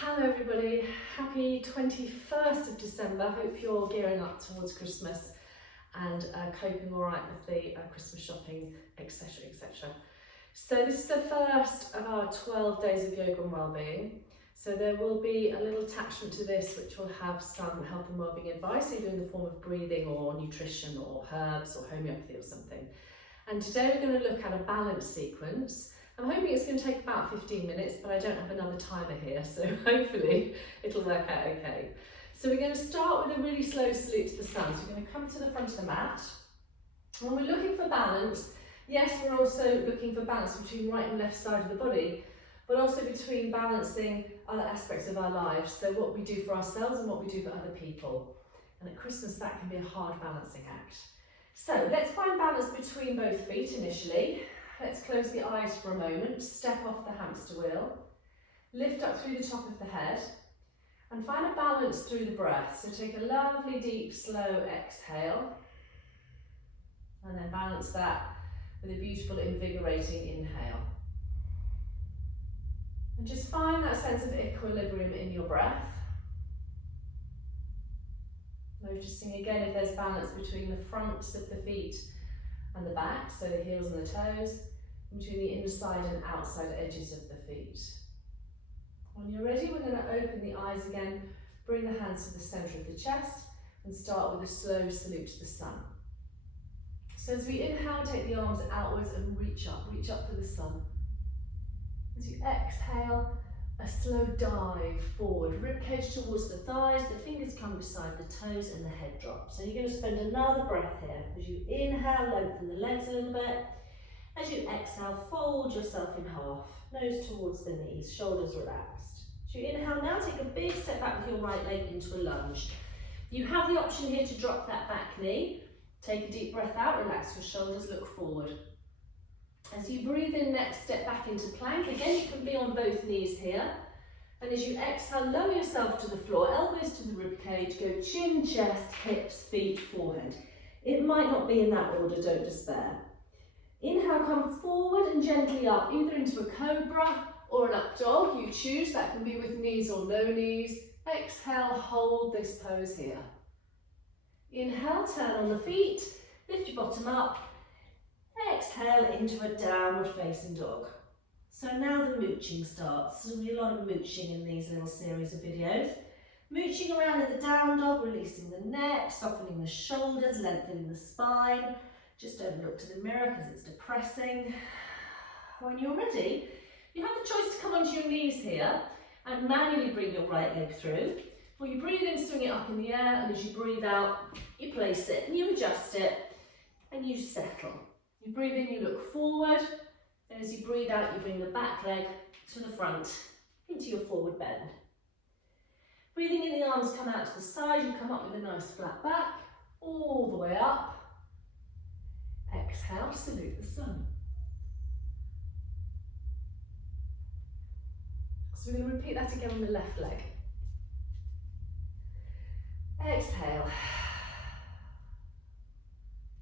Hello everybody, happy 21st of December. Hope you're gearing up towards Christmas and coping all right with the Christmas shopping, etc, etc. So this is the first of our 12 days of yoga and wellbeing. So there will be a little attachment to this which will have some health and wellbeing advice, either in the form of breathing or nutrition or herbs or homeopathy or something. And today we're going to look at a balance sequence. I'm hoping it's going to take about 15 minutes, but I don't have another timer here, so hopefully it'll work out okay. So we're going to start with a really slow salute to the sun. So we're going to come to the front of the mat. When we're looking for balance, yes, we're also looking for balance between right and left side of the body, but also between balancing other aspects of our lives. So what we do for ourselves and what we do for other people. And at Christmas, that can be a hard balancing act. So let's find balance between both feet initially. Let's close the eyes for a moment, step off the hamster wheel, lift up through the top of the head, and find a balance through the breath. So take a lovely, deep, slow exhale, and then balance that with a beautiful, invigorating inhale. And just find that sense of equilibrium in your breath. Noticing again if there's balance between the fronts of the feet and the back, so the heels and the toes, and between the inside and outside edges of the feet. When you're ready, we're going to open the eyes again, bring the hands to the centre of the chest, and start with a slow salute to the sun. So as we inhale, take the arms outwards and reach up for the sun. As you exhale, a slow dive forward, ribcage towards the thighs, the fingers come beside the toes and the head drops. So you're going to spend another breath here. As you inhale, lengthen the legs a little bit. As you exhale, fold yourself in half, nose towards the knees, shoulders relaxed. As you inhale now, take a big step back with your right leg into a lunge. You have the option here to drop that back knee. Take a deep breath out, relax your shoulders, look forward. As you breathe in next, step back into plank. Again, you can be on both knees here. And as you exhale, lower yourself to the floor, elbows to the rib cage, go chin, chest, hips, feet, forehead. It might not be in that order, don't despair. Inhale, come forward and gently up, either into a cobra or an up dog, you choose. That can be with knees or no knees. Exhale, hold this pose here. Inhale, turn on the feet, lift your bottom up. Exhale into a downward facing dog. So now the mooching starts. So there'll be a lot of mooching in these little series of videos. Mooching around in the down dog, releasing the neck, softening the shoulders, lengthening the spine. Just don't look to the mirror because it's depressing. When you're ready, you have the choice to come onto your knees here and manually bring your right leg through. Or you breathe in, swing it up in the air, and as you breathe out, you place it and you adjust it and you settle. You breathe in, you look forward, and as you breathe out, you bring the back leg to the front into your forward bend. Breathing in, the arms come out to the side, you come up with a nice flat back, all the way up. Exhale, salute the sun. So we're going to repeat that again on the left leg. Exhale.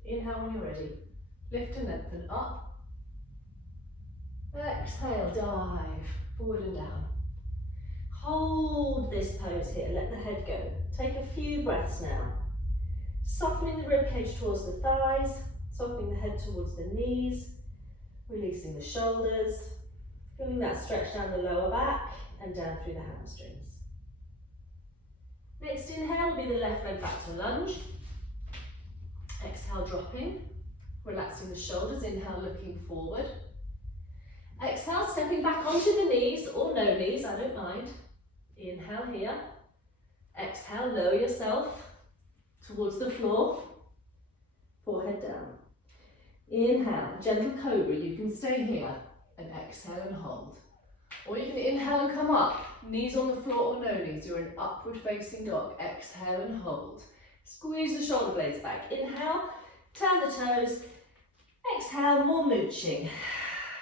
Inhale when you're ready. Lift and lengthen up. Exhale, dive forward and down. Hold this pose here, let the head go. Take a few breaths now. Softening the ribcage towards the thighs, softening the head towards the knees, releasing the shoulders, feeling that stretch down the lower back and down through the hamstrings. Next inhale will be the left leg back to lunge. Exhale, dropping. Relaxing the shoulders, inhale, looking forward. Exhale, stepping back onto the knees, or no knees, I don't mind. Inhale here. Exhale, lower yourself towards the floor. Forehead down. Inhale, gentle cobra, you can stay here. And exhale and hold. Or you can inhale and come up. Knees on the floor or no knees, you're in upward facing dog. Exhale and hold. Squeeze the shoulder blades back. Inhale. Turn the toes, exhale, more mooching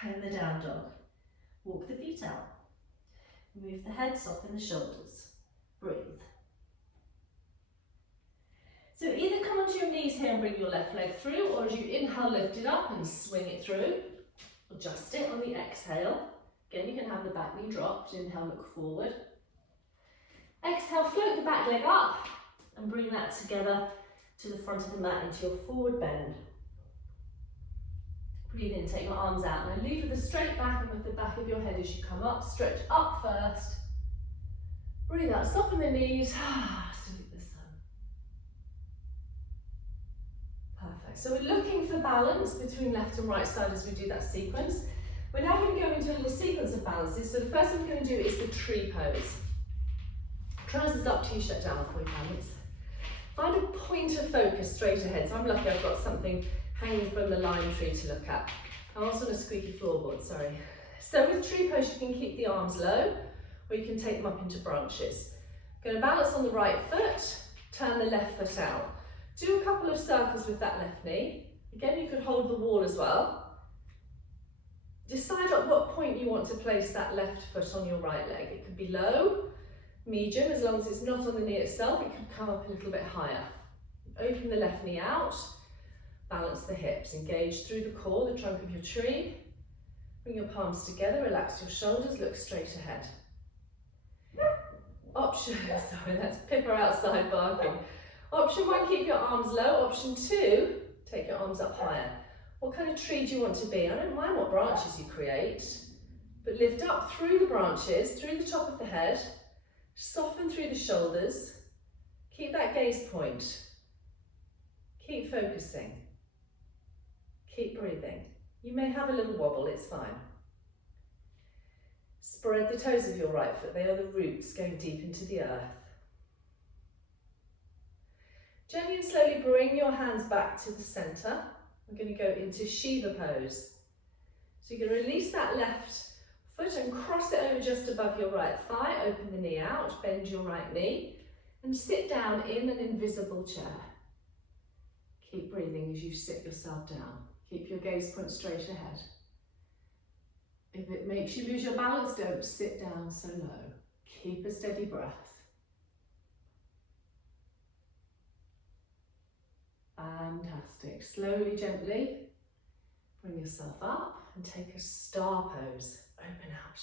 in the down dog. Walk the feet out. Move the head, soften the shoulders. Breathe. So either come onto your knees here and bring your left leg through, or as you inhale, lift it up and swing it through. Adjust it on the exhale. Again, you can have the back knee dropped. Inhale, look forward. the back leg up and bring that together to the front of the mat into your forward bend. Breathe in, take your arms out. Now lead with a straight back and with the back of your head as you come up. Stretch up first. Breathe out, soften the knees. Salute the sun. Perfect. So we're looking for balance between left and right side as we do that sequence. We're now going to go into a little sequence of balances. So the first one we're going to do is the tree pose. Trousers up, t-shirt down for 45 minutes. Find a point of focus straight ahead. So I'm lucky I've got something hanging from the lime tree to look at. I'm also on a squeaky floorboard, sorry. So with tree pose, you can keep the arms low, or you can take them up into branches. Going to balance on the right foot, turn the left foot out. Do a couple of circles with that left knee. Again, you could hold the wall as well. Decide at what point you want to place that left foot on your right leg. It could be low, medium, as long as it's not on the knee itself. It could come up a little bit higher. Open the left knee out. Balance the hips, engage through the core, the trunk of your tree. Bring your palms together, relax your shoulders, look straight ahead. Option, sorry, that's Pippa outside barking. Option 1, keep your arms low. Option 2, take your arms up higher. What kind of tree do you want to be? I don't mind what branches you create, but lift up through the branches, through the top of the head, soften through the shoulders, keep that gaze point, keep focusing. Keep breathing. You may have a little wobble, it's fine. Spread the toes of your right foot. They are the roots going deep into the earth. Gently and slowly bring your hands back to the center. We're going to go into Shiva pose. So you're going to release that left foot and cross it over just above your right thigh. Open the knee out, bend your right knee, and sit down in an invisible chair. Keep breathing as you sit yourself down. Keep your gaze point straight ahead. If it makes you lose your balance, don't sit down so low. Keep a steady breath. Fantastic. Slowly, gently, bring yourself up and take a star pose. Open out.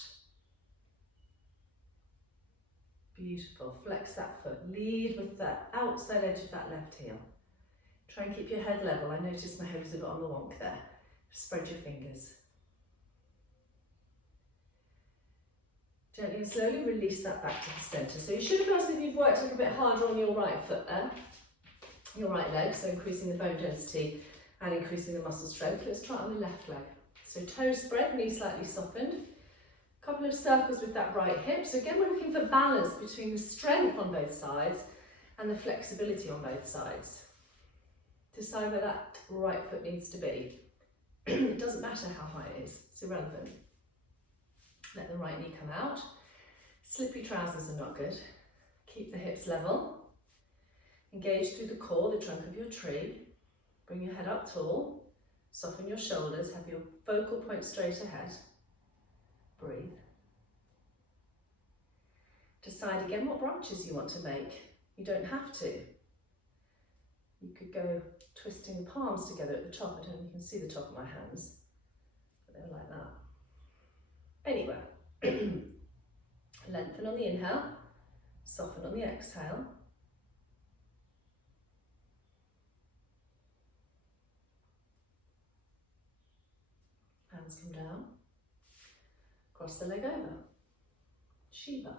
Beautiful. Flex that foot. Lead with that outside edge of that left heel. Try and keep your head level. I noticed my head was a bit on the wonk there. Spread your fingers. Gently and slowly release that back to the centre. So you should have noticed if you've worked a little bit harder on your right foot there, your right leg, so increasing the bone density and increasing the muscle strength. Let's try it on the left leg. So toes spread, knee slightly softened. A couple of circles with that right hip. So again, we're looking for balance between the strength on both sides and the flexibility on both sides. Decide where that right foot needs to be. It doesn't matter how high it is, it's irrelevant. Let the right knee come out. Slippery trousers are not good. Keep the hips level. Engage through the core, the trunk of your tree. Bring your head up tall. Soften your shoulders, have your focal point straight ahead. Breathe. Decide again what branches you want to make. You don't have to. You could go twisting the palms together at the top. I don't know if you can see the top of my hands, but they're like that. Anyway, lengthen on the inhale, soften on the exhale. Hands come down, cross the leg over, Shiva.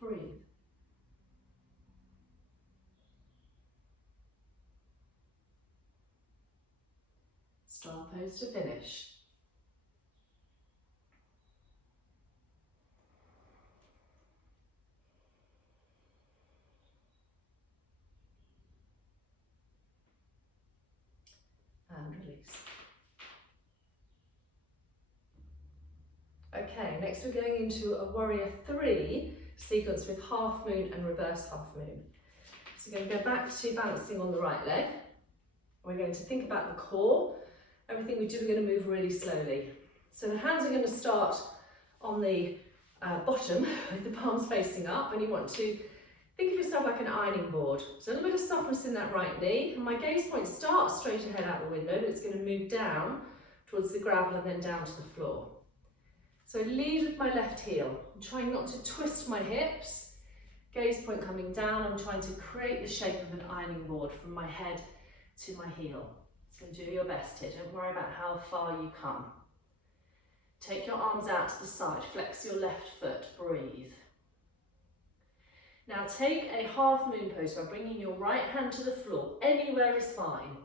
Breathe. Star pose to finish. And release. Okay, next we're going into a warrior 3 sequence with half moon and reverse half moon. So we're going to go back to balancing on the right leg. We're going to think about the core. Everything we do, we're going to move really slowly. So the hands are going to start on the bottom with the palms facing up, and you want to think of yourself like an ironing board. So a little bit of softness in that right knee, and my gaze point starts straight ahead out the window, but it's going to move down towards the gravel and then down to the floor. So lead with my left heel. I'm trying not to twist my hips. Gaze point coming down. I'm trying to create the shape of an ironing board from my head to my heel. So do your best here. Don't worry about how far you come. Take your arms out to the side. Flex your left foot. Breathe. Now take a half moon pose by bringing your right hand to the floor. Anywhere is fine.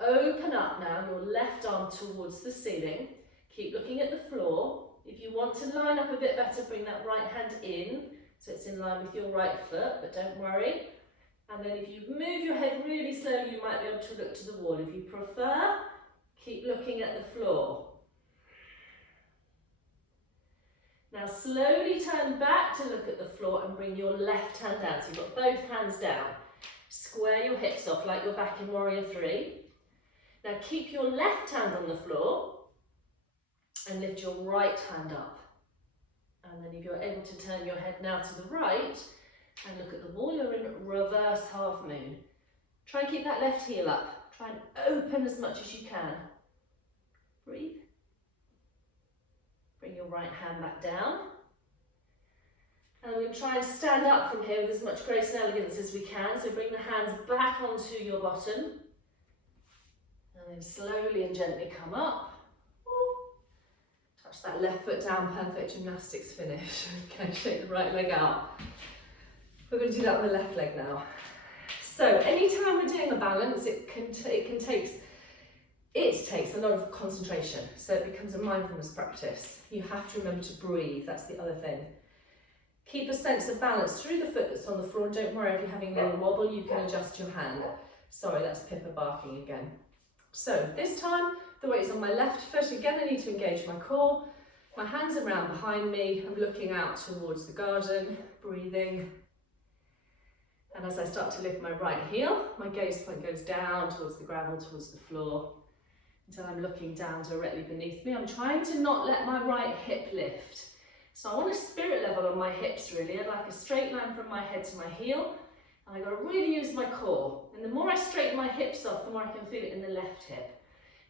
Open up now your left arm towards the ceiling. Keep looking at the floor. If you want to line up a bit better, bring that right hand in so it's in line with your right foot, but don't worry. And then if you move your head really slowly, you might be able to look to the wall. If you prefer, keep looking at the floor. Now slowly turn back to look at the floor and bring your left hand down. So you've got both hands down. Square your hips off like you're back in Warrior 3. Now keep your left hand on the floor and lift your right hand up. And then if you're able to turn your head now to the right and look at the wall, you're in reverse half moon. Try and keep that left heel up. Try and open as much as you can. Breathe. Bring your right hand back down. And we're going to try and stand up from here with as much grace and elegance as we can. So bring the hands back onto your bottom. And then slowly and gently come up. Touch that left foot down, perfect gymnastics finish. Okay, shake the right leg out. We're going to do that on the left leg now. So anytime we're doing a balance, it takes a lot of concentration. So it becomes a mindfulness practice. You have to remember to breathe, that's the other thing. Keep a sense of balance through the foot that's on the floor. Don't worry if you're having a little wobble, you can adjust your hand. Sorry, that's Pippa barking again. So this time, the weight's on my left foot. Again, I need to engage my core. My hands are around behind me. I'm looking out towards the garden, breathing. And as I start to lift my right heel, my gaze point goes down towards the gravel, towards the floor, until I'm looking down directly beneath me. I'm trying to not let my right hip lift. So I want a spirit level on my hips really. I'd like a straight line from my head to my heel. And I've got to really use my core. And the more I straighten my hips off, the more I can feel it in the left hip,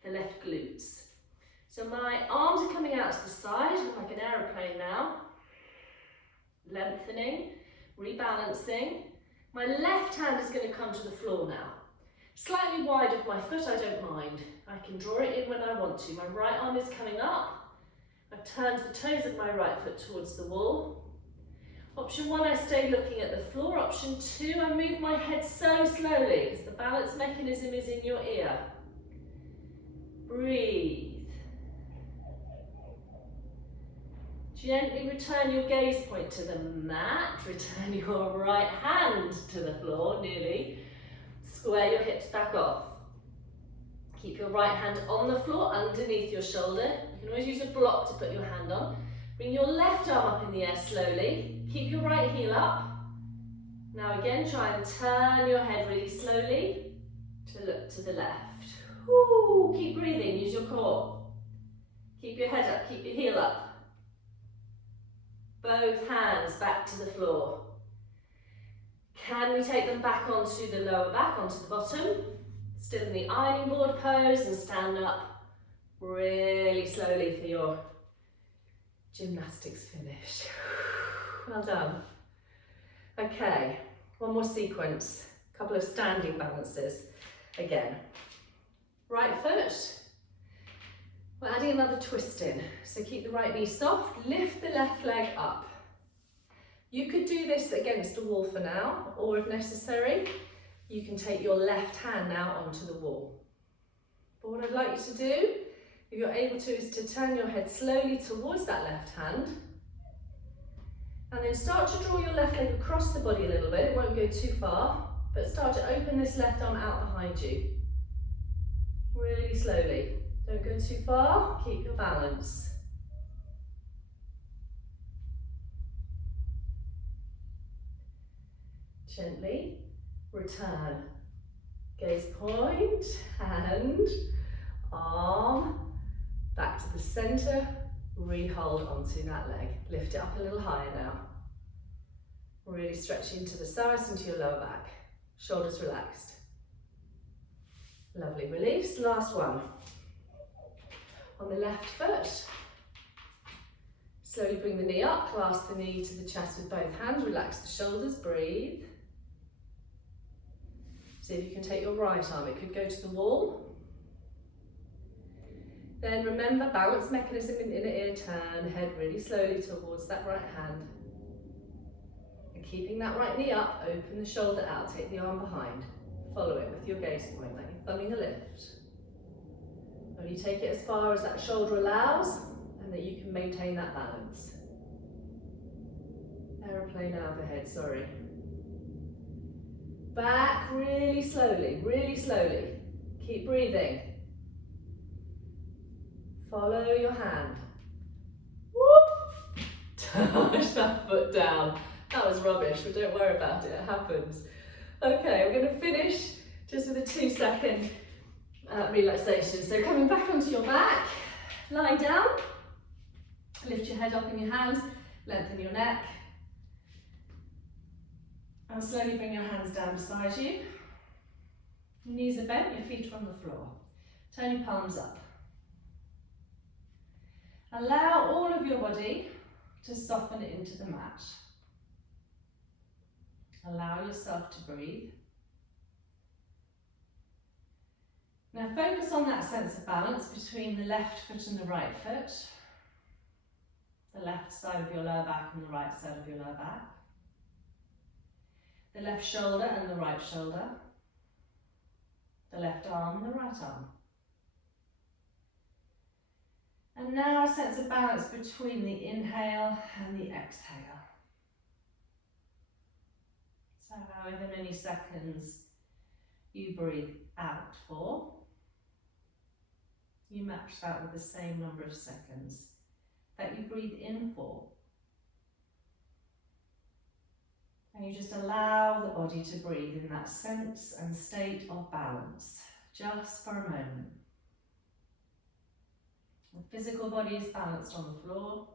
the left glutes. So my arms are coming out to the side, like an aeroplane now. Lengthening, rebalancing. My left hand is going to come to the floor now. Slightly wide of my foot, I don't mind. I can draw it in when I want to. My right arm is coming up. I've turned the toes of my right foot towards the wall. Option 1, I stay looking at the floor. Option 2, I move my head so slowly because the balance mechanism is in your ear. Breathe. Gently return your gaze point to the mat. Return your right hand to the floor, nearly. Square your hips back off. Keep your right hand on the floor underneath your shoulder. You can always use a block to put your hand on. Bring your left arm up in the air slowly. Keep your right heel up. Now again, try and turn your head really slowly to look to the left. Woo, keep breathing, use your core. Keep your head up, keep your heel up. Both hands back to the floor. Can we take them back onto the lower back, onto the bottom? Still in the ironing board pose and stand up really slowly for your gymnastics finish. Well done. Okay, one more sequence. A couple of standing balances. Again, right foot. We're adding another twist in. So keep the right knee soft, lift the left leg up. You could do this against a wall for now, or if necessary, you can take your left hand now onto the wall. But what I'd like you to do, if you're able to, is to turn your head slowly towards that left hand, and then start to draw your left leg across the body a little bit. It won't go too far, but start to open this left arm out behind you. Really slowly. Don't go too far, keep your balance. Gently return. Gaze point, hand, arm, back to the center, re-hold onto that leg. Lift it up a little higher now. Really stretch into the thighs, into your lower back. Shoulders relaxed. Lovely, release, last one. On the left foot, Slowly bring the knee up, clasp the knee to the chest with both hands, relax the shoulders, breathe. See if you can take your right arm, it could go to the wall. Then remember, balance mechanism in inner ear, turn head really slowly towards that right hand. And keeping that right knee up, open the shoulder out, take the arm behind. Follow it with your gaze point, like you're thumbing a lift. Only take it as far as that shoulder allows, and that you can maintain that balance. Aeroplane overhead, sorry. Back really slowly, really slowly. Keep breathing. Follow your hand. Whoop! Touch that foot down. That was rubbish, but don't worry about it, it happens. Okay, we're going to finish just with a 2-second relaxation. So coming back onto your back, lie down, lift your head up in your hands, lengthen your neck, and slowly bring your hands down beside you. Your knees are bent, your feet are on the floor. Turn your palms up. Allow all of your body to soften into the mat. Allow yourself to breathe. Now focus on that sense of balance between the left foot and the right foot. The left side of your lower back and the right side of your lower back. The left shoulder and the right shoulder. The left arm and the right arm. And now a sense of balance between the inhale and the exhale. So however many seconds you breathe out for, you match that with the same number of seconds that you breathe in for. And you just allow the body to breathe in that sense and state of balance, just for a moment. The physical body is balanced on the floor.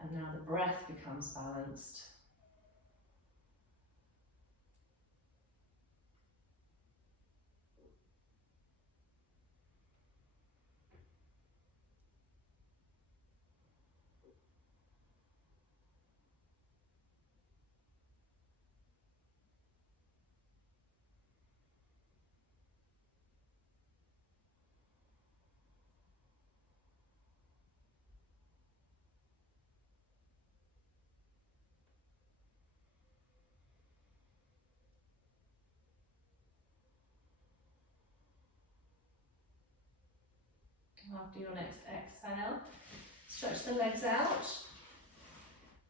And now the breath becomes balanced. After your next exhale, stretch the legs out,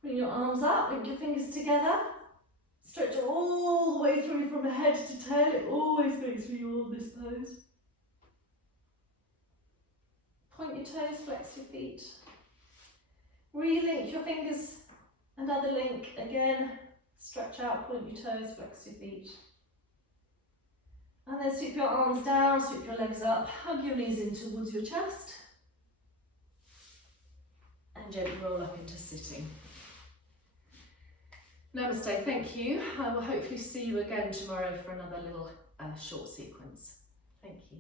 bring your arms up, link your fingers together, stretch it all the way through from head to tail. It always makes me all this pose. Point your toes, flex your feet. Relink your fingers, another link again, stretch out, point your toes, flex your feet. And then sweep your arms down, sweep your legs up, hug your knees in towards your chest. And gently roll up into sitting. Namaste, thank you. I will hopefully see you again tomorrow for another little short sequence. Thank you.